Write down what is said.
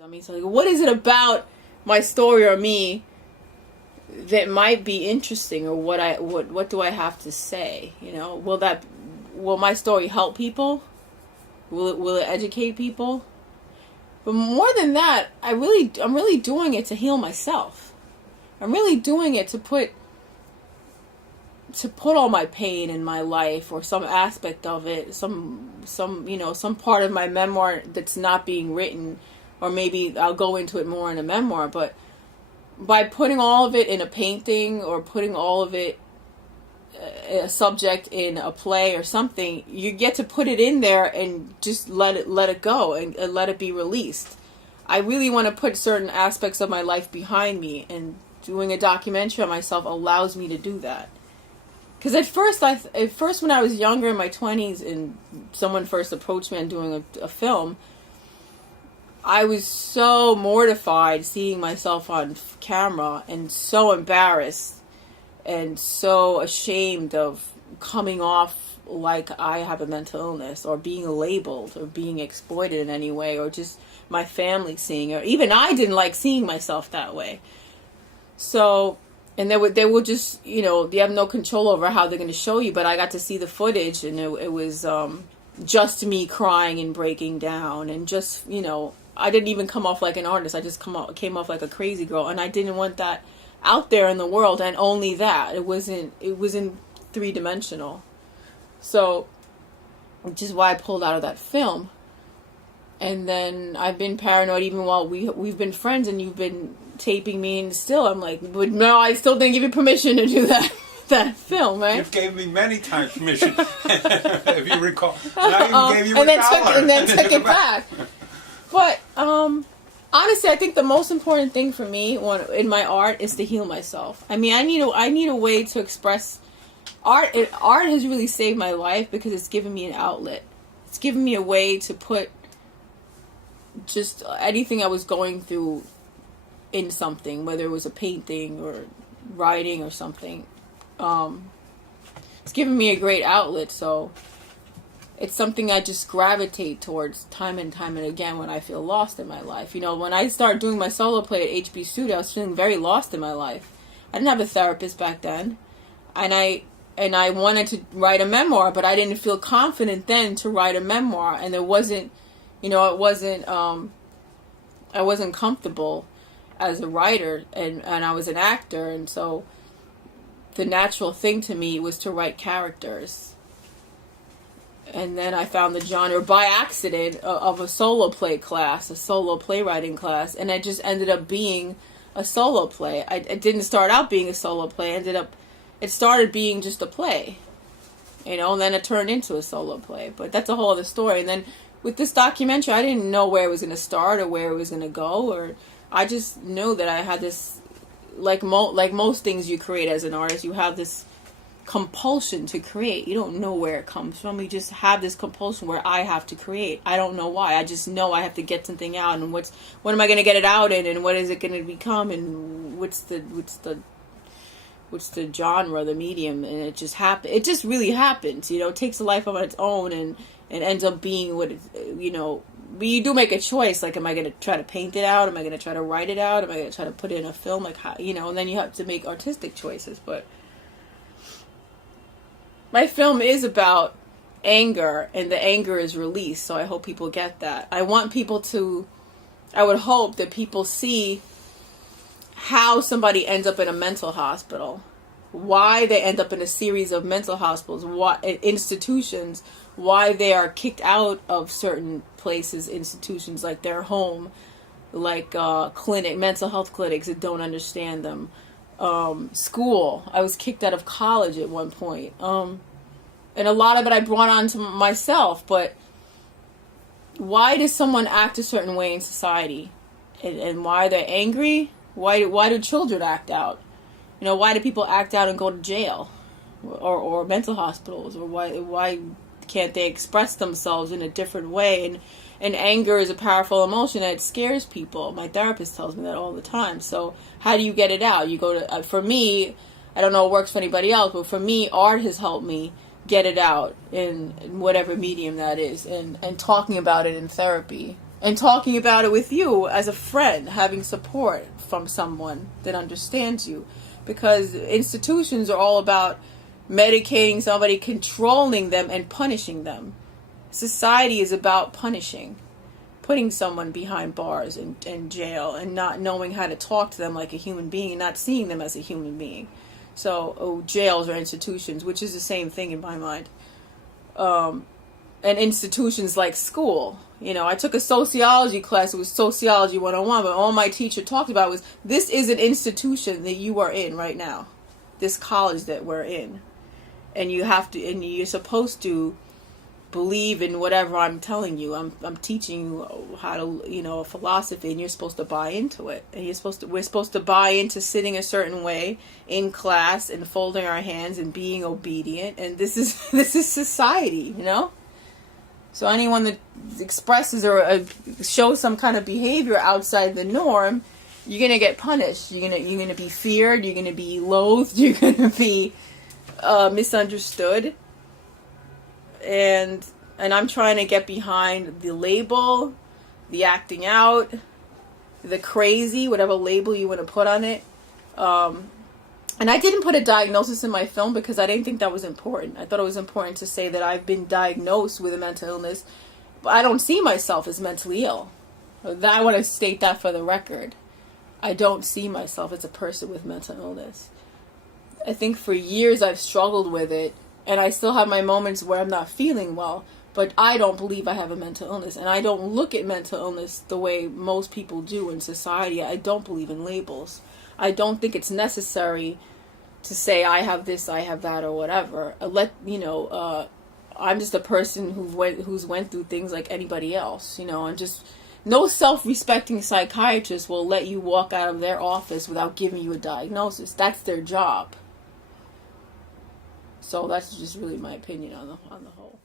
I mean, so like, what is it about my story or me that might be interesting, or what do I have to say? You know, will my story help people? Will it educate people? But more than that, I'm really doing it to heal myself. I'm really doing it to put all my pain in my life, or some aspect of it, some part of my memoir that's not being written, or maybe I'll go into it more in a memoir, but by putting all of it in a painting, or putting all of it a subject in a play or something, you get to put it in there and just let it go and let it be released. I really want to put certain aspects of my life behind me, and doing a documentary on myself allows me to do that. Because at first when I was younger, in my 20s, and someone first approached me on doing a film, I was so mortified seeing myself on camera, and so embarrassed and so ashamed of coming off like I have a mental illness, or being labeled, or being exploited in any way, or just my family seeing, or even I didn't like seeing myself that way. So, and they will just, they have no control over how they're going to show you, but I got to see the footage, and it was just me crying and breaking down, and just, I didn't even come off like an artist. I just came off like a crazy girl, and I didn't want that out there in the world, and only that. It wasn't three-dimensional. So, which is why I pulled out of that film. And then I've been paranoid even while we've been friends, and you've been taping me, and still I'm like, but no, I still didn't give you permission to do that film, right? You gave me many times permission, if you recall. And I even gave you $1. And then took it back. But honestly, I think the most important thing for me in my art is to heal myself. I mean, I need a way to express art. Art has really saved my life, because it's given me an outlet. It's given me a way to put just anything I was going through in something, whether it was a painting or writing or something. It's given me a great outlet, so it's something I just gravitate towards time and time and again when I feel lost in my life. When I started doing my solo play at HB Studio, I was feeling very lost in my life. I didn't have a therapist back then, and I wanted to write a memoir, but I didn't feel confident then to write a memoir, and I wasn't comfortable as a writer, and I was an actor, and so the natural thing to me was to write characters. And then I found the genre by accident of a solo play class, a solo playwriting class, and I just ended up being a solo play. It didn't start out being a solo play. It started being just a play, and then it turned into a solo play. But that's a whole other story. And then with this documentary, I didn't know where it was going to start or where it was going to go, or I just knew that I had this, like most things you create as an artist, you have this compulsion to create. You don't know where it comes from. You just have this compulsion where I have to create. I don't know why. I just know I have to get something out, and what am I going to get it out in, and what is it going to become, and what's the genre, the medium, and it just happens. It just really happens. It takes a life on its own, and ends up being what it, but you do make a choice. Like, am I going to try to paint it out? Am I going to try to write it out? Am I going to try to put it in a film? Like, how, and then you have to make artistic choices. But my film is about anger, and the anger is released, so I hope people get that. I would hope that people see how somebody ends up in a mental hospital, why they end up in a series of mental hospitals, institutions, why they are kicked out of certain places, institutions, like their home, like mental health clinics that don't understand them. School. I was kicked out of college at one point. And a lot of it I brought on to myself, but why does someone act a certain way in society? And why they're angry? Why do children act out? Why do people act out and go to jail or mental hospitals? Or why can't they express themselves in a different way? And anger is a powerful emotion that scares people. My therapist tells me that all the time. So how do you get it out? You go to, for me, I don't know if it works for anybody else, but for me, art has helped me get it out in whatever medium that is, and talking about it in therapy and talking about it with you as a friend, having support from someone that understands you. Because institutions are all about medicating somebody, controlling them, and punishing them. Society is about punishing, putting someone behind bars and jail, and not knowing how to talk to them like a human being, and not seeing them as a human being. So, jails or institutions, which is the same thing in my mind. And institutions like school. You know, I took a sociology class. It was Sociology 101, but all my teacher talked about was, this is an institution that you are in right now. This college that we're in. And you have to, and you're supposed to believe in whatever I'm telling you. I'm teaching you how to, you know, a philosophy, and you're supposed to buy into it. And we're supposed to buy into sitting a certain way in class and folding our hands and being obedient. And this is society, you know? So anyone that expresses or shows some kind of behavior outside the norm, you're gonna get punished. You're gonna be feared. You're gonna be loathed. You're gonna be misunderstood. And I'm trying to get behind the label, the acting out, the crazy, whatever label you want to put on it. And I didn't put a diagnosis in my film because I didn't think that was important. I thought it was important to say that I've been diagnosed with a mental illness, but I don't see myself as mentally ill. I want to state that for the record. I don't see myself as a person with mental illness. I think for years I've struggled with it, and I still have my moments where I'm not feeling well, but I don't believe I have a mental illness, and I don't look at mental illness the way most people do in society. I don't believe in labels. I don't think it's necessary to say I have this, I have that, or whatever. I'm just a person who's went through things like anybody else, you know, and just no self-respecting psychiatrist will let you walk out of their office without giving you a diagnosis. That's their job. So that's just really my opinion on the whole.